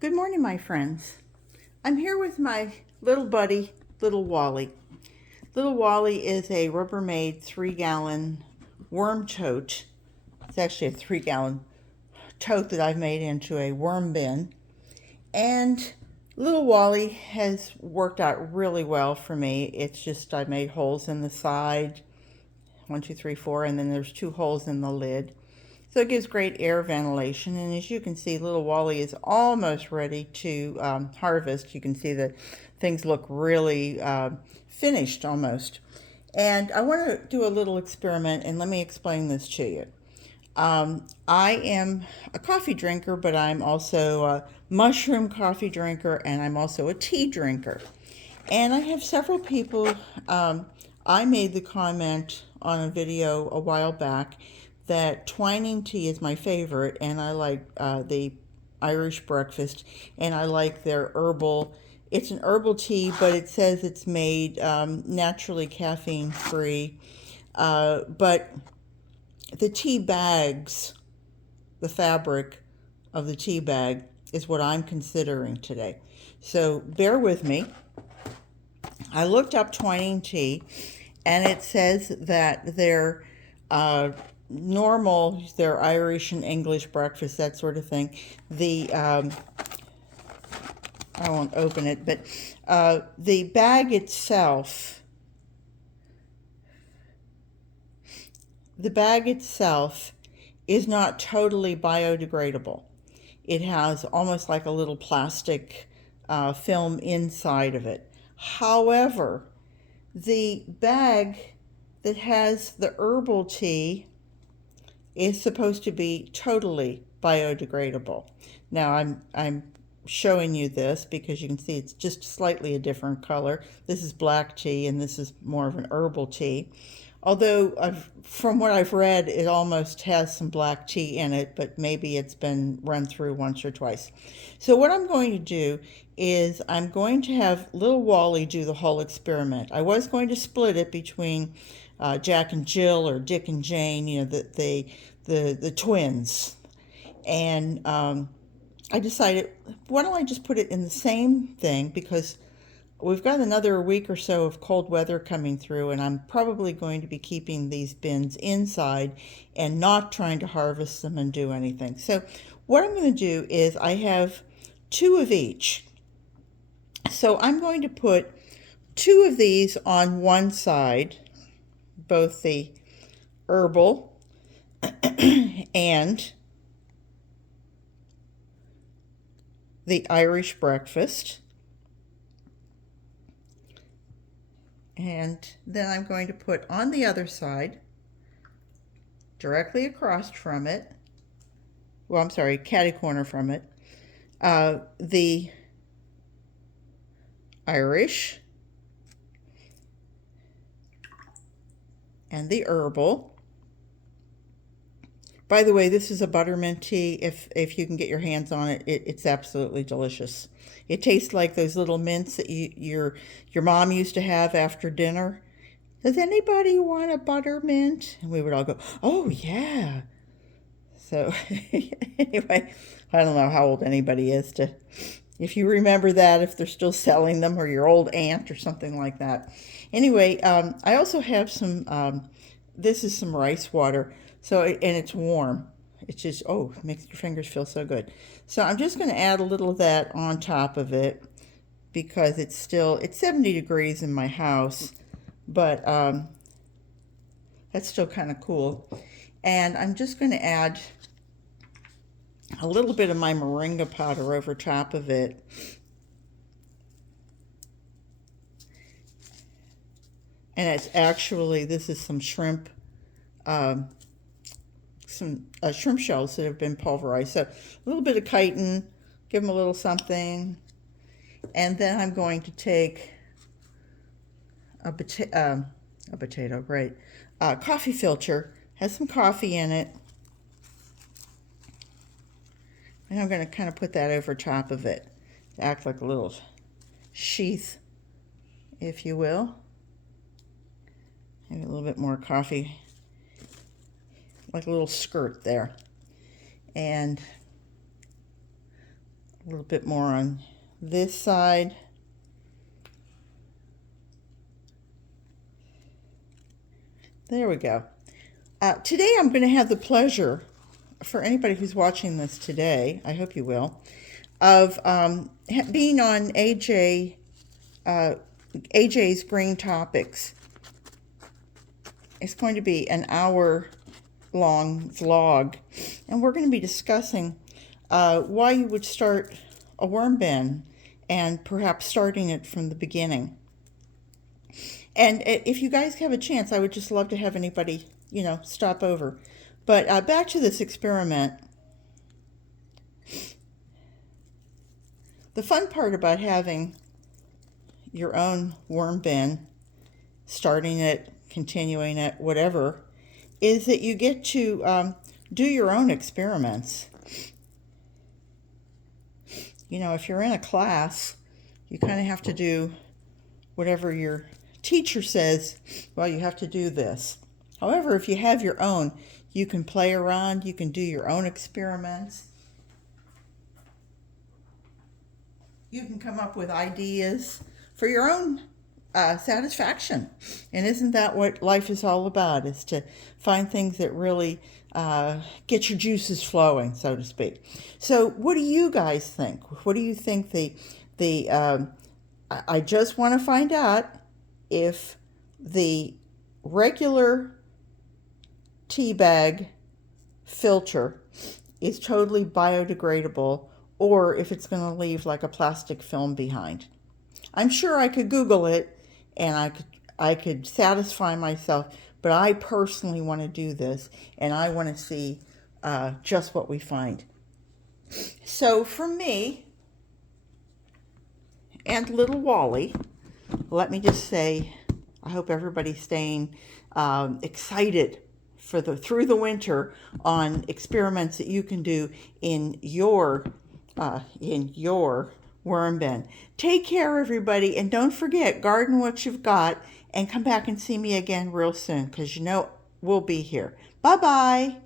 Good morning, my friends. I'm here with my little buddy, Little Wally. Little Wally is a Rubbermaid 3-gallon worm tote. It's actually a 3-gallon tote that I've made into a worm bin. And Little Wally has worked out really well for me. It's just I made holes in the side, 1, 2, 3, 4, and then there's 2 holes in the lid. So it gives great air ventilation, and as you can see, little Wally is almost ready to harvest. You can see that things look really finished almost. And I want to do a little experiment, and let me explain this to you. I am a coffee drinker, but I'm also a mushroom coffee drinker, and I'm also a tea drinker. And I have several people, I made the comment on a video a while back that twining tea is my favorite, and I like the Irish breakfast, and I like their herbal. It's an herbal tea, but it says it's made naturally caffeine free. But the tea bags, the fabric of the tea bag is what I'm considering today. So bear with me. I looked up twining tea, and it says that they're normal, they're Irish and English breakfast, that sort of thing. I won't open it, but the bag itself, is not totally biodegradable. It has almost like a little plastic film inside of it. However, the bag that has the herbal tea is supposed to be totally biodegradable. Now I'm showing you this because you can see it's just slightly a different color. This is black tea and this is more of an herbal tea. Although from what I've read, it almost has some black tea in it, but maybe it's been run through once or twice. So what I'm going to do is I'm going to have little Wally do the whole experiment. I was going to split it between Jack and Jill or Dick and Jane, you know, the twins. And I decided, why don't I just put it in the same thing, because we've got another week or so of cold weather coming through, and I'm probably going to be keeping these bins inside and not trying to harvest them and do anything. So what I'm going to do is I have 2 of each. So I'm going to put 2 of these on one side, both the herbal and the Irish breakfast. And then I'm going to put on the other side, directly across from it, well, I'm sorry, catty corner from it, the Irish and the herbal. By the way, this is a buttermint tea. If you can get your hands on it, it's absolutely delicious. It tastes like those little mints that your mom used to have after dinner. Does anybody want a buttermint? And we would all go, oh yeah. So anyway, I don't know how old anybody is to, if you remember that, if they're still selling them, or your old aunt or something like that. Anyway, I also have some, this is some rice water. So, and it's warm. It's just, oh, it makes your fingers feel so good. So I'm just going to add a little of that on top of it because it's 70 degrees in my house, but that's still kind of cool. And I'm just going to add a little bit of my moringa powder over top of it. And it's actually, this is some shrimp, shrimp shells that have been pulverized. So a little bit of chitin, give them a little something. And then I'm going to take a potato, great. Coffee filter, has some coffee in it. And I'm going to kind of put that over top of it to act like a little sheath, if you will. Maybe a little bit more coffee, like a little skirt there. And A little bit more on this side. There we go. Today I'm going to have the pleasure, for anybody who's watching this today, I hope you will, of being on AJ's Green Topics. It's going to be an hour-long vlog, and we're going to be discussing why you would start a worm bin, and perhaps starting it from the beginning. And if you guys have a chance, I would just love to have anybody, stop over. But back to this experiment. The fun part about having your own worm bin, starting it, continuing it, whatever, is that you get to do your own experiments. If you're in a class, you kind of have to do whatever your teacher says, well, you have to do this. However, if you have your own, you can play around, you can do your own experiments. You can come up with ideas for your own satisfaction. And isn't that what life is all about, is to find things that really get your juices flowing, so to speak. So what do you guys think? What do you think I just want to find out if the regular tea bag filter is totally biodegradable, or if it's going to leave like a plastic film behind. I'm sure I could Google it and I could satisfy myself, but I personally want to do this, and I want to see just what we find. So for me and little Wally, let me just say, I hope everybody's staying excited through the winter on experiments that you can do in your worm bin. Take care, everybody, and don't forget, garden what you've got, and come back and see me again real soon, because we'll be here. Bye-bye.